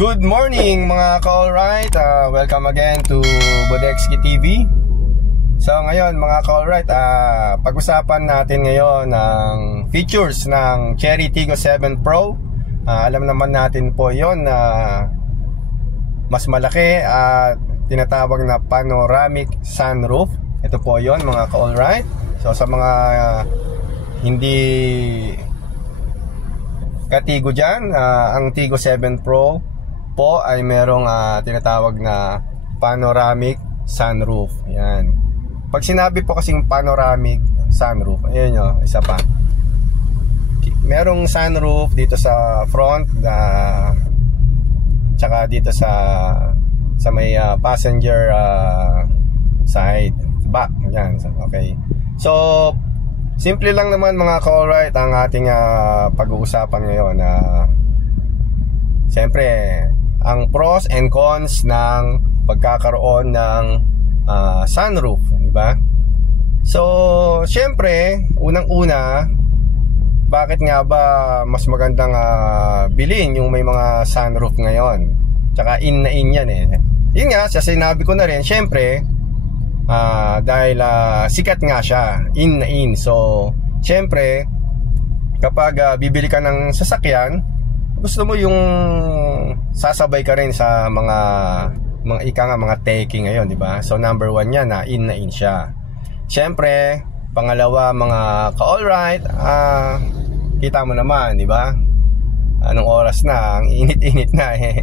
Good morning mga ka-alright, welcome again to Bodexki TV. So ngayon mga ka-alright, pag-usapan natin ngayon ang features ng Cherry Tiggo 7 Pro. Alam naman natin po yon na mas malaki at tinatawag na panoramic sunroof. Ito po yon mga ka-alright. So sa mga hindi katigo dyan, ang Tiggo 7 Pro po ay merong tinatawag na panoramic sunroof. Yan. Pag sinabi po kasing panoramic sunroof, ayan nyo, isa pa. Merong sunroof dito sa front, tsaka dito sa may passenger side, back. Yan. Okay. So, simple lang naman mga ka-alright ang ating pag-uusapan ngayon. Siyempre, ang pros and cons ng pagkakaroon ng sunroof, di ba? So, siyempre, unang-una, bakit nga ba mas magandang bilhin yung may mga sunroof ngayon? Tsaka in na in yan eh. Yun nga, sa sinabi ko na rin, siyempre, dahil sikat nga siya, in na in. So, siyempre, kapag bibili ka ng sasakyan, gusto mo yung sasabay ka rin sa mga mga taking ngayon, di ba? So number one yan, na in siya. Siyempre, pangalawa mga ka-alright, kita mo naman, di ba? Anong oras na, ang init-init na eh.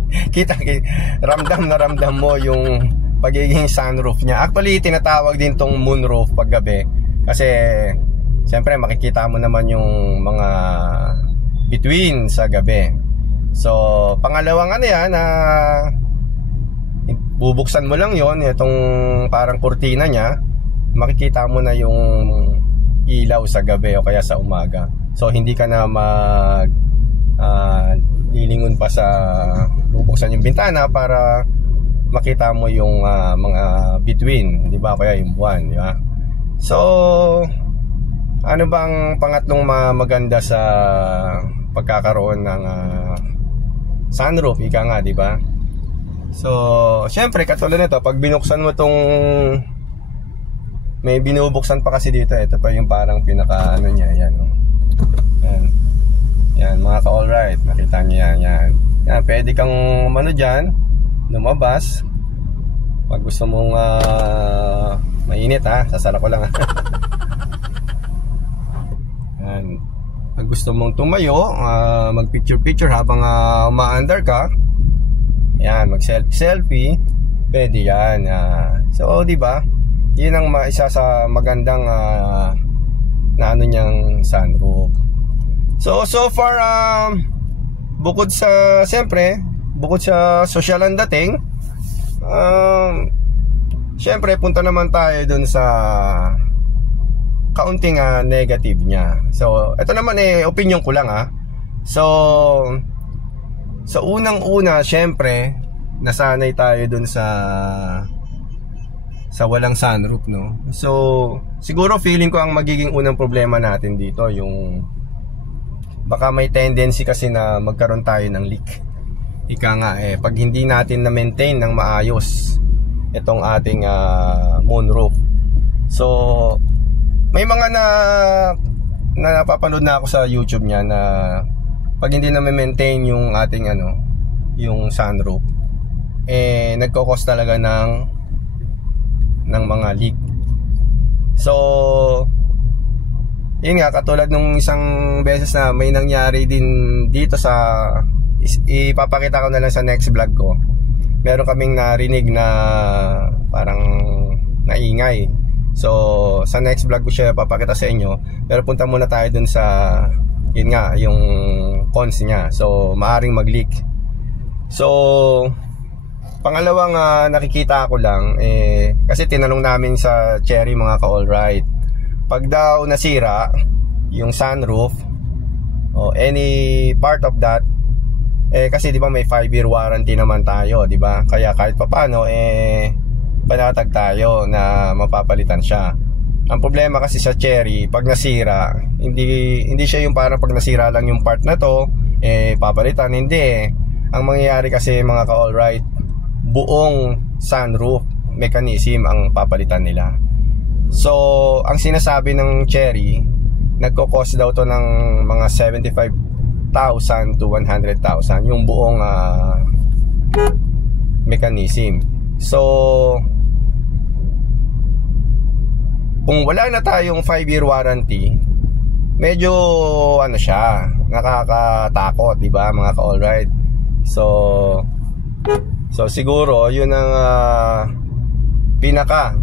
Ramdam na ramdam mo yung pagiging sunroof niya. Actually, tinatawag din tong moonroof paggabi. Kasi, siyempre, makikita mo naman yung mga between sa gabi. So, pangalawang yan, bubuksan mo lang yon, itong parang kurtina niya, makikita mo na yung ilaw sa gabi o kaya sa umaga. So, hindi ka na lilingon pa sa bubuksan yung bintana para makita mo yung mga between, di ba? Kaya yung buwan, di ba? So, ano bang pangatlong maganda sa pagkakaroon ng sunroof, ika nga, di ba? So, syempre, katulad nito, pag binuksan mo tong may binubuksan pa kasi dito, ito pa yung parang pinaka niya, yan, oh. Yan, mga ka-alright, nakita niyo yan. Yan, pwede kang dyan, lumabas. Pag gusto mong mainit, sasara ko lang. Yan. Pag gusto mong tumayo, mag-picture-picture habang umaandar ka, yan, mag-selfie, pwede yan. So, di ba? Yun ang isa sa magandang niyang sunroof. So far, bukod sa, siyempre, bukod sa social ang dating, siyempre, punta naman tayo dun sa kaunting negative niya. So, ito naman opinion ko lang So, sa unang-una, syempre, nasanay tayo dun sa walang sunroof, no? So, siguro feeling ko ang magiging unang problema natin dito, yung baka may tendency kasi na magkaroon tayo ng leak. Ika nga pag hindi natin na-maintain ng maayos itong ating moonroof. So, may mga napapanood na ako sa YouTube niya na pag hindi na maintain yung ating yung sunroof, nagko-cause talaga ng mga leak. So, yun nga, katulad nung isang beses na may nangyari din dito sa, ipapakita ko na lang sa next vlog ko. Meron kaming narinig na parang naingay. So, sa next vlog ko siya papakita sa inyo. Pero punta muna tayo dun sa, yun nga, yung cons niya. So, maaring mag-leak. So, pangalawang nakikita ko lang, kasi tinanong namin sa Cherry mga ka-alright, pag daw nasira yung sunroof, o any part of that, kasi di ba may 5-year warranty naman tayo, di ba? Kaya kahit papaano, panatag tayo na mapapalitan siya. Ang problema kasi sa Cherry, pag nasira, hindi siya yung parang pag nasira lang yung part na to, papalitan. Hindi Ang mangyayari kasi mga ka-alright, buong sunroof mechanism ang papalitan nila. So ang sinasabi ng Chery, nagko-cost daw to ng mga 75,000 to 100,000 yung buong mechanism. So kung wala na tayong 5-year warranty, medyo ano siya, nakakatakot, di ba mga ka-alright? So siguro yun ang pinaka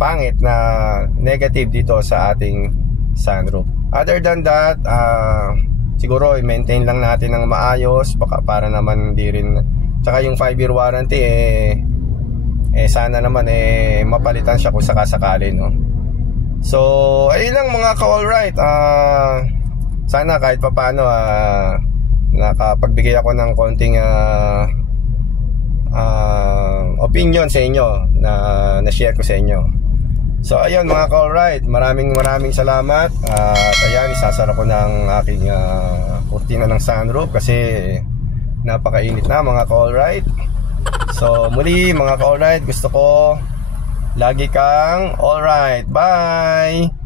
pangit na negative dito sa ating sunroof. Other than that, siguro i-maintain lang natin ng maayos, baka para naman di rin, tsaka yung 5-year warranty sana naman mapalitan siya kung sakasakali, no? So ayun lang mga ka-alright, sana kahit papaano nakapagbigay ako ng konting opinion sa inyo na share ko sa inyo. So ayun mga ka-alright, maraming salamat. At ayan, isasara ko ng aking kurtina ng sunroof kasi napakainit na mga ka-alright. So muli mga ka-alright, gusto ko lagi kang alright. Bye!